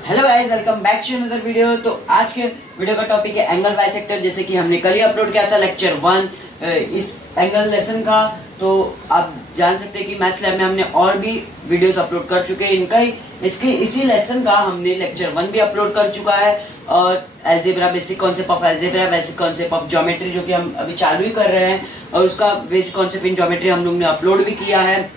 Hello guys, welcome back to another video. तो आज के वीडियो का टॉपिक है एंगल बाइसेक्टर। जैसे कि हमने कल ही अपलोड किया था लेक्चर 1 इस एंगल लेसन का। तो आप जान सकते हैं कि मैथ्स लैब में हमने और भी वीडियोस अपलोड कर चुके हैं इनका ही। इसके इसी लेसन का हमने लेक्चर 1 भी अपलोड कर चुका है। और algebra, basic concept of algebra, basic concept of geometry, जो कि हम अभी चालू ही कर रहे हैं, और उसका बेसिक कॉन्सेप्ट इन ज्योमेट्री हम लोग ने अपलोड भी किया है,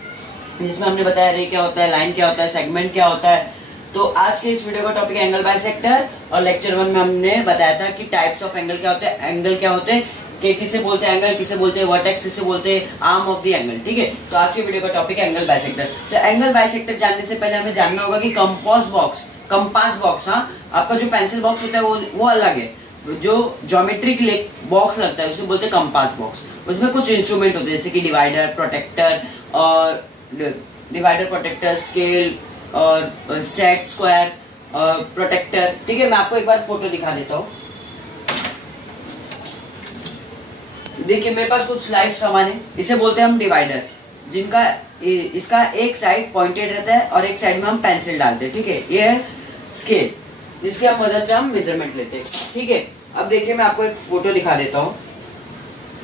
जिसमें हमने बताया रे क्या होता है, लाइन क्या होता है, सेगमेंट क्या होता है। तो आज के इस वीडियो का टॉपिक है एंगल बाइसेक्टर। और लेक्चर 1 में हमने बताया था कि टाइप्स ऑफ एंगल क्या होते हैं, एंगल क्या होते हैं, कि किसे बोलते हैं एंगल, किसे बोलते हैं वर्टेक्स, किसे बोलते हैं आर्म ऑफ द एंगल। ठीक है, तो आज के वीडियो का टॉपिक है एंगल बाइसेक्टर। तो एंगल बाइसेक्टर जानने से पहले हमें जानना होगा कि कंपास बॉक्स, हाँ, आपका जो पेंसिल बॉक्स होता है वो अलग है। जो ज्योमेट्री के लिए बॉक्स लगता है उसे बोलते हैं कंपास बॉक्स। उसमें कुछ इंस्ट्रूमेंट होते हैं जैसे कि डिवाइडर, प्रोटेक्टर, स्केल और सेट, स्क्वायर और प्रोटेक्टर। ठीक है, मैं आपको एक बार फोटो दिखा देता हूँ। देखिए मेरे पास कुछ स्लाइड सामान है, इसे बोलते हैं हम डिवाइडर, जिनका इसका एक साइड पॉइंटेड रहता है और एक साइड में हम पेंसिल डालते हैं। ठीक है, ये है स्केल, जिसकी मदद से हम मेजरमेंट लेते हैं। ठीक है, अब देखिए मैं आपको एक फोटो दिखा देता हूँ।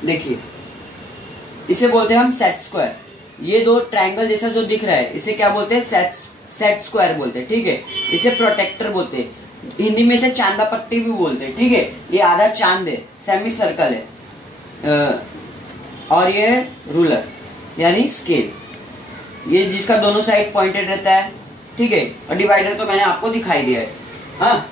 देखिए इसे बोलते हैं हम सेट स्क्वायर। ये दो ट्रायंगल जैसा जो दिख रहा है इसे क्या बोलते हैं, सेट स्क्वायर बोलते हैं। ठीक है, इसे प्रोटेक्टर बोलते हैं, हिंदी में इसे चांदा पट्टी भी बोलते हैं। ठीक है, ये आधा चांद है, सेमी सर्कल है, और ये रूलर यानी स्केल, ये जिसका दोनों साइड पॉइंटेड रहता है। ठीक है, और डिवाइडर तो मैंने आपको दिखाई दिया है। हाँ,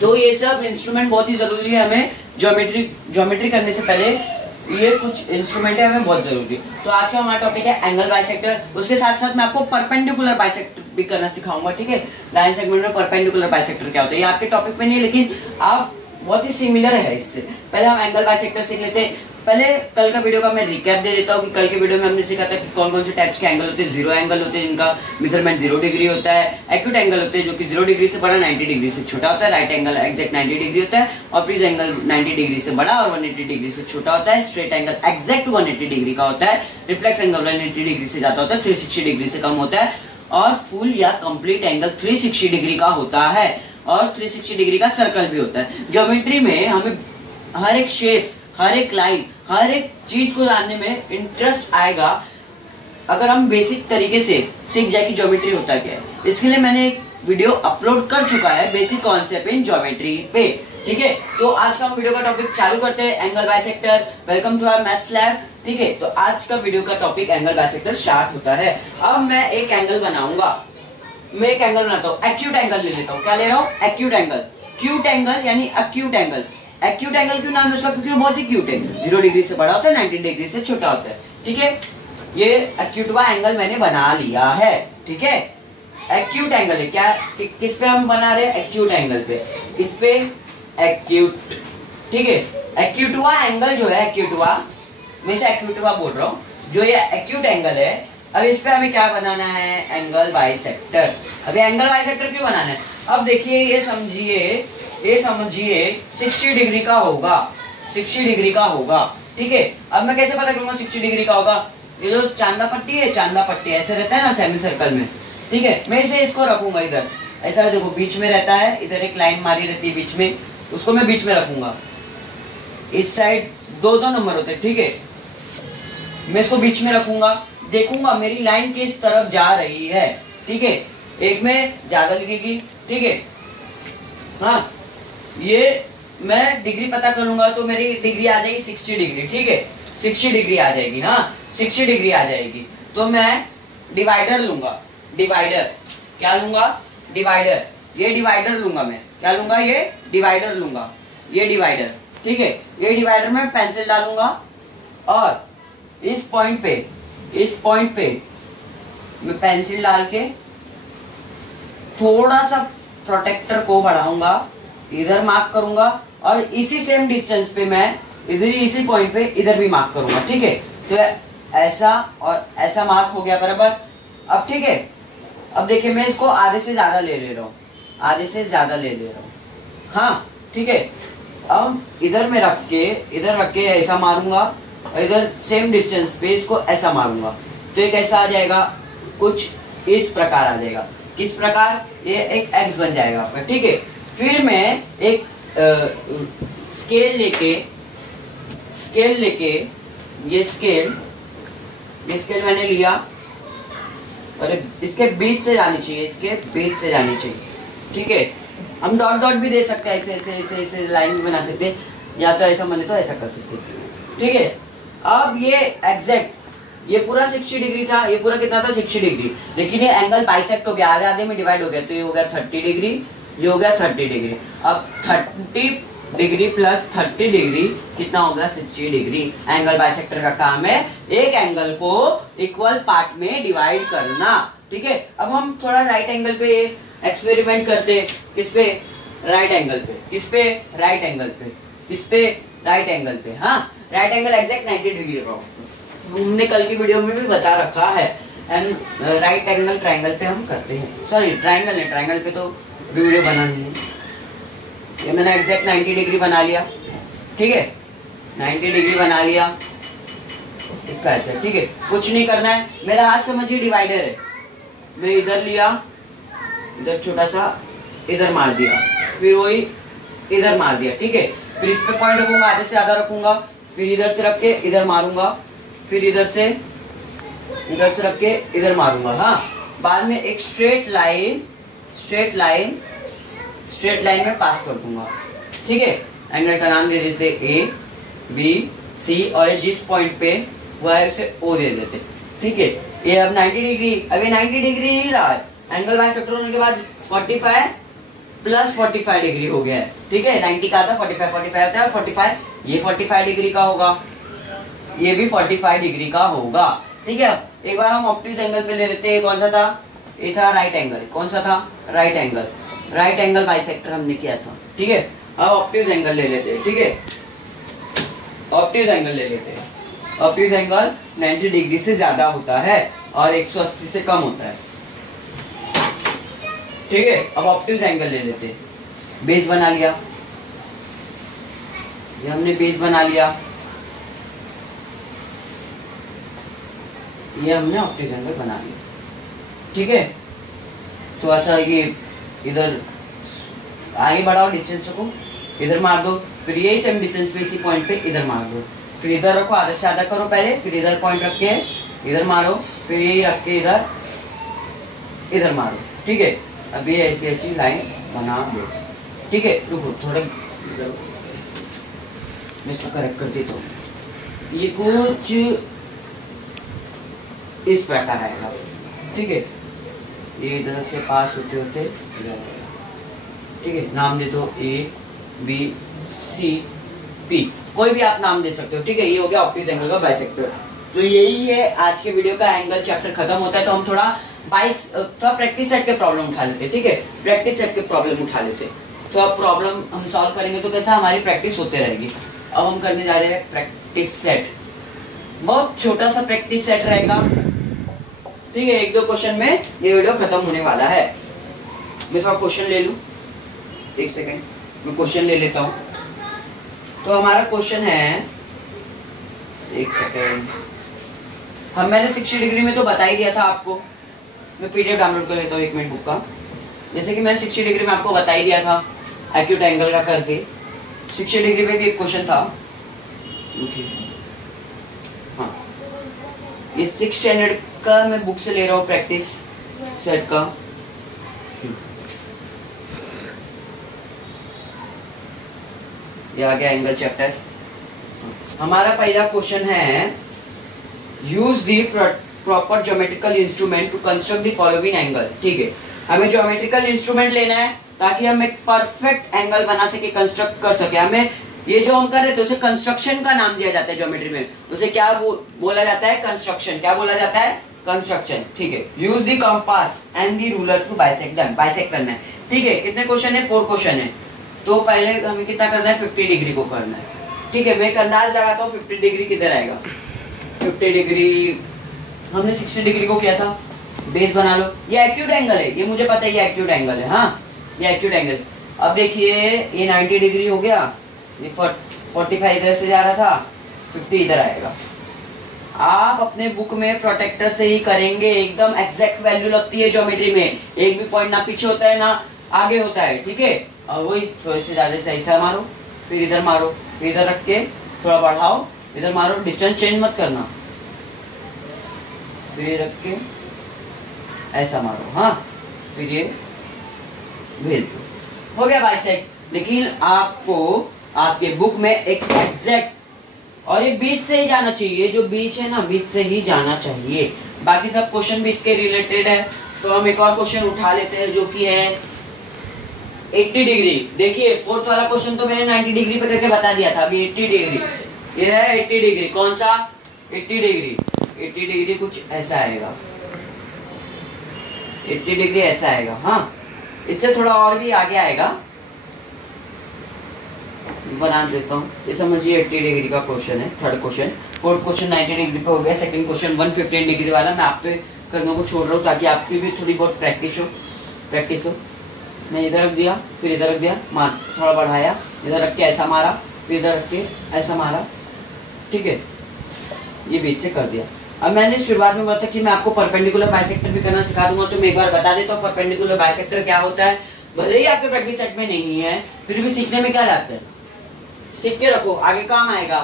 तो ये सब इंस्ट्रूमेंट बहुत ही जरूरी है हमें ज्योमेट्री करने से पहले। ये कुछ इंस्ट्रूमेंट है हमें बहुत जरूरी। तो आज का हमारा टॉपिक है एंगल बाइसेक्टर। उसके साथ साथ मैं आपको परपेंडिकुलर बाइसेक्टर भी करना सिखाऊंगा। ठीक है, लाइन सेगमेंट में परपेंडिकुलर बाइसेक्टर क्या होता है, ये आपके टॉपिक में नहीं है, लेकिन आप बहुत ही सिमिलर है इससे। पहले हम एंगल बाइसेक्टर सीख लेते हैं। पहले कल का वीडियो का मैं रिकैप दे देता हूँ कि कल के वीडियो में हमने सीखा था कि कौन कौन से टाइप्स के एंगल होते हैं। जीरो एंगल होते हैं जिनका मेजरमेंट 0 डिग्री होता है, एक्यूट एंगल होते हैं जो कि 0 डिग्री से बड़ा 90 डिग्री से छोटा होता है, राइट एंगल एग्जैक्ट 90 डिग्री होता है, ऑब्टूज एंगल 90 डिग्री से बड़ा और 180 डिग्री से छोटा होता है, स्ट्रेट एंगल एग्जैक्ट 180 डिग्री का होता है, रिफ्लेक्स एंगल 180 डिग्री से ज्यादा होता है, 360 डिग्री से कम होता है, और फुल या कंप्लीट एंगल 360 डिग्री का होता है, और 360 डिग्री का सर्कल भी होता है। ज्योमेट्री में हमें हर एक शेप्स, हर एक लाइन, हर एक चीज को जानने में इंटरेस्ट आएगा अगर हम बेसिक तरीके से सीख जाए कि ज्योमेट्री होता क्या है। इसके लिए मैंने एक वीडियो अपलोड कर चुका है बेसिक कॉन्सेप्ट इन ज्योमेट्री पे। ठीक है, तो आज का हम वीडियो का टॉपिक चालू करते हैं, angle bisector. Welcome to our maths lab. ठीक है, तो आज का वीडियो का टॉपिक एंगल बाइसेक्टर स्टार्ट होता है। अब मैं एक एंगल बनाऊंगा, मैं एक एंगल बनाता हूँ, एक्यूट एंगल ले लेता हूँ। क्या ले रहा हूँ, एक्यूट एंगल। क्यूट एंगल यानी अक्यूट एंगल। एक्यूट एंगल क्यों नाम है उसका, क्योंकि बहुत ही क्यूट है, 0 डिग्री से बड़ा होता है, 90 डिग्री से छोटा होता है। ठीक है, ये एक्यूटवा एंगल मैंने बना लिया है। ठीक है, एक्यूट एंगल है क्या, किस पे हम बना रहे हैं, एक्यूट एंगल पे, किस पे, एक्यूट। ठीक है, एक्यूटवा एंगल जो है, एक्यूटवा, मैं इसे एक्यूटवा बोल रहा हूँ, जो ये एक्यूट एंगल है, अब इस पे हमें क्या बनाना है, एंगल बाइसेक्टर। अभी एंगल बाइसेक्टर क्यों बनाना है, अब देखिए ये समझिए 60 डिग्री का होगा, 60 डिग्री का होगा। ठीक है, अब मैं कैसे पता करूंगा 60 डिग्री का होगा, ये जो चांदा पट्टी है ऐसे रहता है ना सेमी सर्कल में। ठीक है, मैं इसको रखूंगा इधर, ऐसा देखो बीच में रहता है, इधर एक लाइन मारी रहती है बीच में, उसको मैं बीच में रखूंगा। इस साइड दो नंबर होते हैं। ठीक है, मैं इसको बीच में रखूंगा, देखूंगा मेरी लाइन किस तरफ जा रही है। ठीक है, एक में ज्यादा लगेगी। ठीक है, हाँ, ये मैं डिग्री पता करूंगा तो मेरी डिग्री आ जाएगी 60 डिग्री। ठीक है, 60 डिग्री आ जाएगी, हाँ 60 डिग्री आ जाएगी। तो मैं डिवाइडर लूंगा, डिवाइडर क्या लूंगा, डिवाइडर, ये डिवाइडर लूंगा मैं, क्या लूंगा, ये डिवाइडर लूंगा, ये डिवाइडर। ठीक है, ये डिवाइडर में पेंसिल डालूंगा और इस पॉइंट पे मैं पेंसिल डाल के थोड़ा सा प्रोटेक्टर को बढ़ाऊंगा, इधर मार्क करूंगा, और इसी सेम डिस्टेंस पे मैं इधर ही इसी पॉइंट पे इधर भी मार्क करूंगा। ठीक है, तो ऐसा और ऐसा मार्क हो गया बराबर। अब ठीक है, अब देखिए मैं इसको आधे से ज्यादा ले रहा हूँ, आधे से ज्यादा ले रहा हूँ। हाँ ठीक है, अब इधर में रख के ऐसा मारूंगा, और इधर सेम डिस्टेंस पे इसको ऐसा मारूंगा, तो ये कैसा आ जाएगा, कुछ इस प्रकार आ जाएगा। किस प्रकार, ये एक एक्स बन जाएगा आपका, ठीक है। फिर मैं एक स्केल लेके ये स्केल मैंने लिया और इसके बीच से जानी चाहिए, ठीक है। हम डॉट डॉट भी दे सकते हैं, ऐसे लाइन भी बना सकते हैं, या तो ऐसा बने तो ऐसा कर सकते हैं, ठीक है। अब ये एग्जैक्ट ये पूरा 60 डिग्री था, ये पूरा कितना था 60 डिग्री, लेकिन ये एंगल बाइसेक्ट हो गया, आधे आधे में डिवाइड हो गया, तो ये हो गया 30 डिग्री, ये हो गया 30 डिग्री। अब 30 डिग्री प्लस 30 डिग्री कितना हो गया 60 डिग्री। एंगल बाइसेक्टर का काम है एक एंगल को इक्वल पार्ट में डिवाइड करना, ठीक है। अब हम थोड़ा राइट एंगल पे एक्सपेरिमेंट करते हैं, किस पे, राइट एंगल पे, किस पे, राइट एंगल पे, किस पे, राइट एंगल पे, हाँ राइट एंगल एग्जैक्ट 90 डिग्री का हमने कल की वीडियो में भी बता रखा है। एंड राइट एंगल ट्रायंगल पे हम करते हैं, सॉरी ट्रायंगल पे तो वीडियो बनानी है। ये मैंने एग्जैक्ट 90 डिग्री बना लिया, ठीक है, 90 डिग्री बना लिया इसका ऐसे, ठीक है। कुछ नहीं करना है, मेरा हाथ समझिए डिवाइडर है, मैं इधर लिया, इधर छोटा सा इधर मार दिया, फिर वही इधर मार दिया, ठीक है। फिर इस पे पॉइंट रखूंगा, आधे से आधा रखूंगा, फिर इधर से रख के इधर मारूंगा, फिर इधर से रख के इधर मारूंगा, हाँ। बाद में एक स्ट्रेट लाइन में पास कर दूंगा, ठीक है। एंगल का नाम दे देते ए बी सी, और जिस पॉइंट पे वह है उसे ओ दे देते, ठीक है। ये अब 90 डिग्री, अभी 90 डिग्री नहीं रहा है, एंगल बाइसेक्टर होने के बाद 45 प्लस 45 डिग्री हो गया है, ठीक है। 90 का था 45 होता है, 45 ये 45 डिग्री का होगा, ये भी 45 डिग्री का होगा, ठीक है। अब एक बार हम ऑप्टिक्स एंगल पे ले लेते हैं, कौन सा था, ये था राइट एंगल, कौन सा था, राइट एंगल बाइसेक्टर हमने किया था, ठीक है। अब ऑप्टिक्स एंगल ले लेते हैं, ठीक है, ऑप्टिक्स एंगल ले लेते हैं। ऑप्टिक्स एंगल 90 डिग्री से ज्यादा होता है और 180 से कम होता है, ठीक है। अब ऑप्टिक्स एंगल ले लेते हैं, बेस बना लिया, ये हमने बेस बना लिया, ये हमने ऑप्टिक्स एंगल बना लिया, ठीक है। तो अच्छा ये इधर आगे बढ़ाओ, डिस्टेंस रखो, इधर मार दो, फिर यही सेम डिस्टेंस पे इसी पॉइंट पे इधर मार दो, फिर इधर रखो, आधा से आधा करो पहले, फिर इधर पॉइंट रख के इधर मारो, फिर यही रख के इधर मारो, ठीक है। अब ये ऐसी लाइन बना दो, ठीक है। रुको थोड़ा मैं इसको करेक्ट कर देता हूँ, ये कुछ इस प्रकार आएगा, ठीक है। ये इधर से पास होते होते ठीक है। नाम दे दो ए बी सी पी, कोई भी आप नाम दे सकते हो, ठीक है। ये हो गया ऑप्टिक्स एंगल का बाइसेक्टर। तो यही है आज के वीडियो का, एंगल चैप्टर खत्म होता है। तो हम थोड़ा प्रैक्टिस सेट के प्रॉब्लम उठा लेते, ठीक है, प्रैक्टिस सेट के प्रॉब्लम उठा लेते। तो अब प्रॉब्लम हम सॉल्व करेंगे तो कैसा हमारी प्रैक्टिस होते रहेगी। अब हम करने जा रहे हैं प्रैक्टिस सेट, बहुत छोटा सा प्रैक्टिस सेट रहेगा, ठीक है। 1-2 क्वेश्चन में ये वीडियो खत्म होने वाला है। मैं थोड़ा क्वेश्चन ले लूं, एक सेकेंड, मैं क्वेश्चन ले लेता हूं। तो हमारा क्वेश्चन है, एक सेकेंड, हम मैंने 60 डिग्री में तो बता ही दिया था आपको, मैं पीडीएफ डाउनलोड कर लेता हूँ 1 मिनट बुक का। जैसे कि मैंने 60 डिग्री में आपको बता ही दिया था एक्यूट एंगल का करके, 60 डिग्री में भी एक क्वेश्चन था, हाँ। ये 6 स्टैंडर्ड का मैं बुक से ले रहा हूँ प्रैक्टिस सेट का। ये आ गया एंगल चैप्टर। हमारा पहला क्वेश्चन है, use the proper geometrical instrument to construct the following angle, ठीक है। हमें ज्योमेट्रिकल इंस्ट्रूमेंट लेना है ताकि हम एक परफेक्ट एंगल बना सके, कंस्ट्रक्ट कर सके। हमें ये जो हम कर रहे थे उसे कंस्ट्रक्शन का नाम दिया जाता है ज्योमेट्री में, उसे क्या बोला जाता है, कंस्ट्रक्शन। क्या बोला जाता है, कंस्ट्रक्शन, ठीक है। Use the compass and the ruler to bisect, done, bisect करना है, ठीक है। कितने क्वेश्चन है, 4 क्वेश्चन है। तो पहले हमें कितना करना है, 50 डिग्री को करना है, ठीक है। मैं एक अंदाज लगाता हूँ 50 डिग्री किधर आएगा। 50 डिग्री हमने 60 डिग्री को किया था, बेस बना लो। ये एक्यूट एंगल है, ये मुझे पता है, ये एक्यूट एंगल है, हाँ, ये एक्यूट एंगल। अब देखिए ये 90 डिग्री हो गया, ये 45 इधर से जा रहा था, 50 इधर आएगा, आप अपने बुक में प्रोटेक्टर से ही करेंगे, एकदम एग्जैक्ट वैल्यू लगती है ज्योमेट्री में, एक भी पॉइंट ना पीछे होता है ना आगे होता है, ठीक है। और वही थोड़े से ज्यादा से ऐसा मारो, फिर इधर मारो, फिर इधर रख के थोड़ा बढ़ाओ, इधर मारो, डिस्टेंस चेंज मत करना, फिर रख के ऐसा मारो, हाँ, फिर ये भेज दो, हो गया बाइसेक्ट। लेकिन आपको आपके बुक में एक एग्जैक्ट, और ये बीच से ही जाना चाहिए, जो बीच है ना बीच से ही जाना चाहिए। बाकी सब क्वेश्चन भी इसके रिलेटेड है। तो हम एक और क्वेश्चन उठा लेते हैं जो कि है 80 डिग्री। देखिए फोर्थ वाला क्वेश्चन तो मैंने 90 डिग्री पे करके बता दिया था, अभी 80 डिग्री, ये है 80 डिग्री। कौन सा 80 डिग्री? 80 डिग्री कुछ ऐसा आएगा, 80 डिग्री ऐसा आएगा, हाँ, इससे थोड़ा और भी आगे आएगा, बना देता हूँ। ये समझिए 80 डिग्री का क्वेश्चन है, third question. Fourth question 90 degree पे हो गया, सेकंड क्वेश्चन 115 डिग्री वाला मैं आप पे करने को छोड़ रहा हूँ ताकि आपकी भी थोड़ी बहुत प्रैक्टिस हो। मैं इधर रख दिया, फिर इधर रख दिया, मार, थोड़ा बढ़ाया, इधर रख के ऐसा मारा, फिर इधर रख के ऐसा मारा, ठीक है, ये बीच से कर दिया। अब मैंने शुरुआत में बताया कि मैं आपको परपेंडिकुलर बाइसेक्टर भी करना सिखा दूंगा, तो मैं एक बार बता देता हूँ परपेंडिकुलर बाइसेक्टर क्या होता है। भले ही आपके प्रैक्टिस सेट में नहीं है, फिर भी सीखने में क्या जाता है, सीख के रखो, आगे काम आएगा,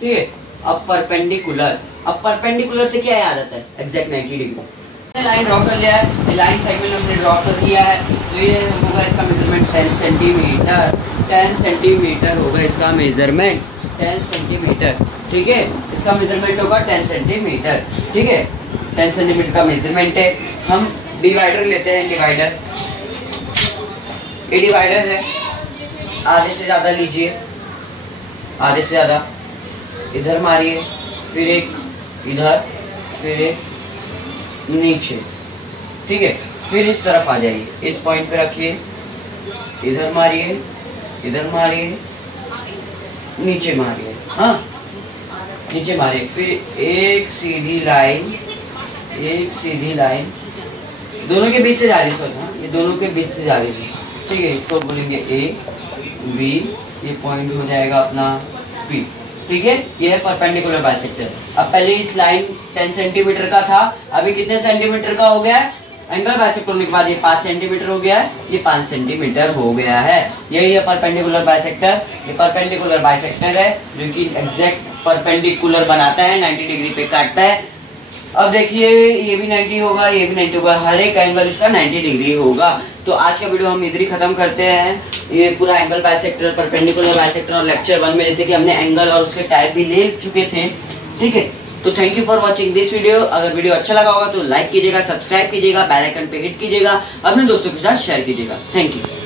ठीक है। अब परपेंडिकुलर से क्या याद आता है, एग्जैक्ट 90 डिग्री। लाइन ड्रॉ कर लिया है, लाइन सेगमेंट हमने ड्रॉ कर लिया है, तो ये होगा इसका मेजरमेंट 10 सेंटीमीटर, 10 सेंटीमीटर होगा इसका मेजरमेंट, 10 सेंटीमीटर, ठीक है, इसका मेजरमेंट होगा 10 सेंटीमीटर, ठीक है, 10 सेंटीमीटर का मेजरमेंट है। हम डिवाइडर लेते हैं, डिवाइडर, ये डिवाइडर है, आधे से ज्यादा लीजिए, आधे से ज्यादा, इधर मारिए, फिर एक इधर, फिर एक नीचे, ठीक है, फिर इस तरफ आ जाइए, इस पॉइंट पे रखिए, इधर मारिए, इधर मारिए, नीचे मारिए, हाँ, नीचे मारिए, फिर एक सीधी लाइन, एक सीधी लाइन दोनों के बीच से जा रही, सॉरी, ये दोनों के बीच से जा रही है, ठीक है। इसको बोलेंगे ए बी, ये पॉइंट हो जाएगा अपना पी, ठीक है। ये है परपेंडिकुलर बाइसेक्टर। अब पहले इस लाइन 10 सेंटीमीटर का था, अभी कितने सेंटीमीटर का हो गया है, एंगल बाइसेक्टर होने के बाद ये 5 सेंटीमीटर हो गया है, ये 5 सेंटीमीटर हो गया है। यही है परपेंडिकुलर बाइसेक्टर। ये परपेंडिकुलर बाइसेक्टर है जो कि एग्जैक्ट परपेंडिकुलर बनाता है, 90 डिग्री पे काटता है। अब देखिए ये भी 90 होगा, ये भी 90 होगा, हर एक एंगल इसका 90 डिग्री होगा। तो आज का वीडियो हम इधर ही खत्म करते हैं। ये पूरा एंगल बाइसेक्टर, परपेंडिकुलर बाइसेक्टर और लेक्चर 1 में जैसे कि हमने एंगल और उसके टाइप भी ले चुके थे, ठीक है। तो thank you for watching this video. अगर वीडियो अच्छा लगा होगा तो लाइक कीजिएगा, सब्सक्राइब कीजिएगा, बेल आइकन पे हिट कीजिएगा, अपने दोस्तों के साथ शेयर कीजिएगा। Thank you.